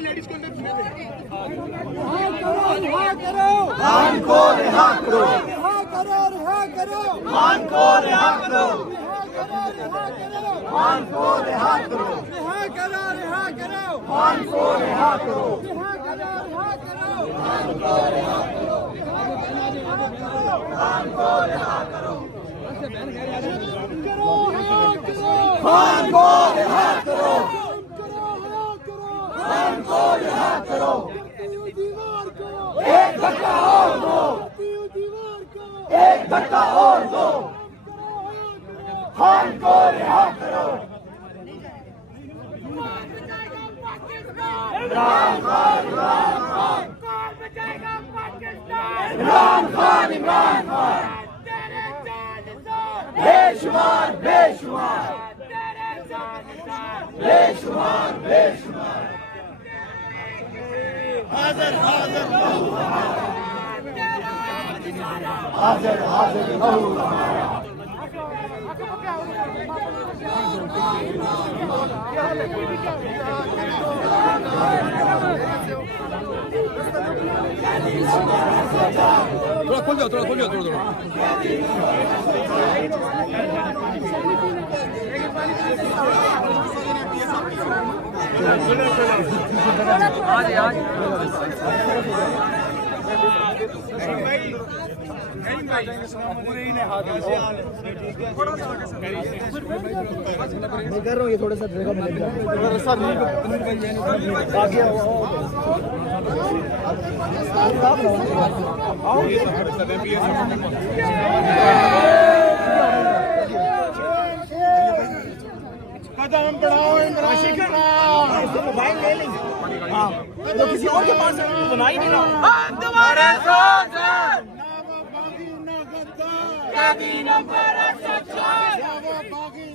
Ladies को अंदर भेज रिहा करो खान को रिहा करो, रिहा करो रिहा करो खान को रिहा करो, रिहा करो खान को रिहा करो, रिहा करो रिहा करो खान को रिहा करो, रिहा करो रिहा करो खान को रिहा करो, खान को रिहा करो, खान को रिहा करो, खान को रिहा करो, एक धक्का और दो, एक धक्का और दो, खान को रिहा करो। इमरान खान, इमरान खान, कौन बचाएगा पाकिस्तान? इमरान खान, इमरान खान, तेरे जानसार, बेशुमार बेशुमार, तेरे जानसार, बेशुमार बेशुमार, हाजिर हाजिर लहू हमारा, हाजिर हाजिर लहू हमारा। थोड़ा खोल जाओ, थोड़ा खोल जाओ, थोड़ा मैं कर रहा हूँ ये थोड़ा सा जगह मिलेगा आगे कदम बढ़ाओ इमरान का। मोबाइल ले लेंगे हाँ तो किसी और के पास बना ही नहीं रहा हम तुम्हारे साथ हैं। ना वो बागी ना गद्दार, कभी न बरस सच्चाई। ना वो बागी